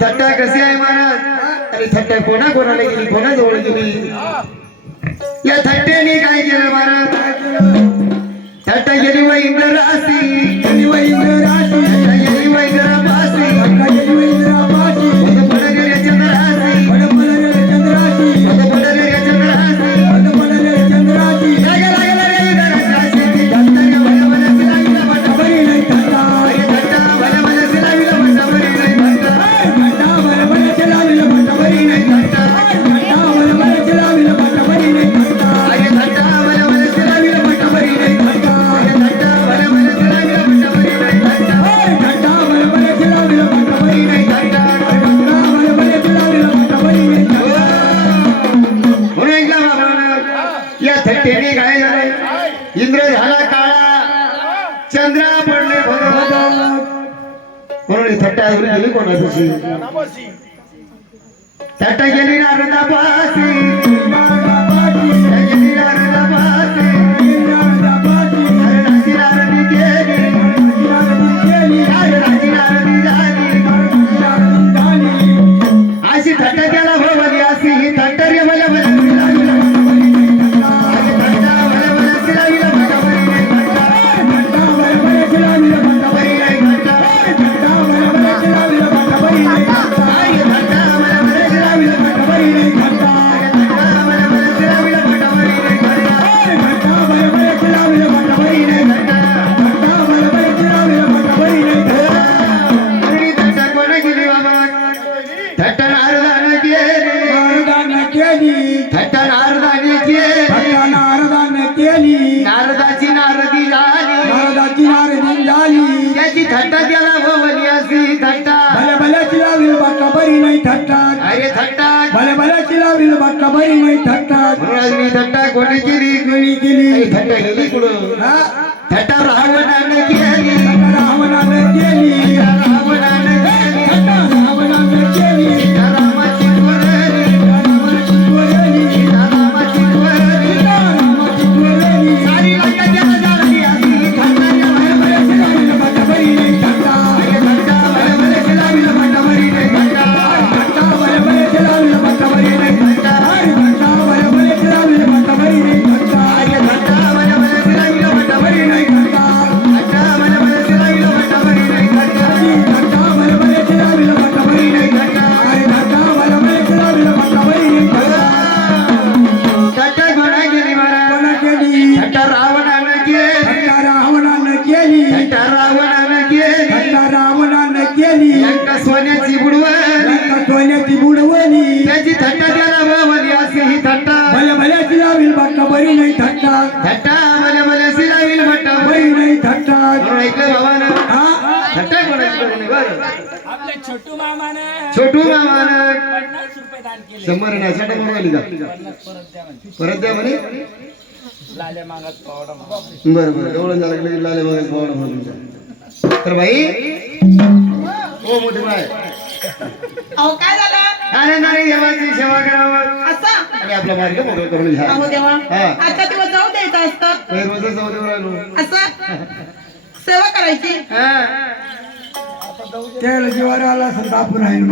थट्टा कशी आहे महाराज? अरे थट्टा कोणा कोणाला गेली, कोणा जवळ गेली? या थट्ट्याने काय केलं महाराज? थट्टा गेली व इंद्रासी, गेली व इंद्रासी, गेली व इंद्रापासी, गेली व इंद्रापासी, पडलेल्या चंद्रासी, पडलेल्या चंद्रासी, पडलेल्या चंद्रासी, पडलेल्या चंद्रासी, लागे लागे लागे इंद्रासी, थट्टा भले भले सिलाईला बटाबरी नाही थट्टा, अरे थट्टा भले भले सिलाईला बटाबरी नाही थट्टा, थट्टा भले भले सिलाईला बटाबरी नाही थट्टा, थट्टा भले भले सिलाईला बटाबरी नाही थट्टा, अरे थट्टा भले भले सिलाईला बटाबरी नाही थट्टा, अरे थट्टा भले भले सिलाईला बटाबरी नाही थट्टा, थट्टा भले भले सिलाईला बटाबरी नाही थट्टा, थट्टा भले भले सिलाईला बटाबरी नाही थट्टा. म्हणून ऐकला बाबा, या थट्टेने काय झालं? इंद्र झाला काळा, चंद्र पडले भगवान. म्हणून थट्टा गेली कोणापाशी? थट्टा गेली नारदापाशी, गेली नारदापाशी, नारदाची नारदी गेली, नारदाची नारदी झाली, अशी थट्टा केला भवली, अशी ही थट्टा रे भल्या भल्या नारदाची नारदी झाली, त्याची थट्टा केला भवली, अशी थट्टा भले भले चिलावील बाका बरी नाही थट्टा, अरे थट्टा भले भले चिलावील बाका बरी नाही थट्टा. मी थट्टा कोणी केली? कोणी केली? थट्टा गेली कुठं? हा? थट्टा रावणाने केली, रावणाने केली, रावणाने केली, थट्टा रावणाने केली, रामाची त्वरली, रामाची त्वरली, रामाची त्वरली, रामाची त्वरली, सारी लंका त्याला झाली, अशी थट्टा भले भले चिलावील बाका बरी नाही थट्टा, अरे थट्टा भले भले चिलावील बाका बरी नाही थट्टा, थट्टा भले भले चिलावील बाका बरी नाही थट्टा, थट्टा भले भले चिलावील बाका बरी नाही थट्टा, अरे थट्टा भले भले सिलाईला बटा बरी नाही थट्टा, थट्टा भले भले सिलाईला बटा बरी नाही थट्टा, थट्टा भले भले चिलावील बाका बरी नाही थट्टा, थट्टा भले भले चिलावील बाका बरी नाही थट्टा. थट्टा कोणा गेली महाराज? कोणा केली? थट्टा रावणाने केली, थट्टा रावणाने केली, थट्टा रावणाने केली, थट्टा रावणाने केली, लंका सोन्याची बुडवली, लंका सोन्याची बुडवली, त्याची थट्टा त्याला भवली, अशी ही थट्टा भले भले चिलावील बाका बरी नाही थट्टा, थट्टा भले भले सिलाईला बटा बरी नाही थट्टा. ऐकलं बाबानं? हा? थट्टा कोणाची कोणी? बरं, आपल्या छोटू मामाने छोटू मामानं 50 रुपये दान केले. 100 ना 60 म्हणून का? 50 परत द्या म्हणजे. परत द्या म्हणे. लाल्या मागात पावडा मागा. बरं बरं, एवढं झालं की लाले मग पावडा म्हणून तुमचा. तर बाई ओ मोठी बाय, अहो काय झालं? अरे नाही देवाची सेवा करावं असं? आणि आपला मार्ग मोकळा करून घ्या. अहो देवा, हा. आजचा दिवस जाऊ द्यायचा असतं. रोजच जाऊ देऊ राहिलो. असं सेवा करायची. हा. त्याला जीवावर आला असं आपण आहे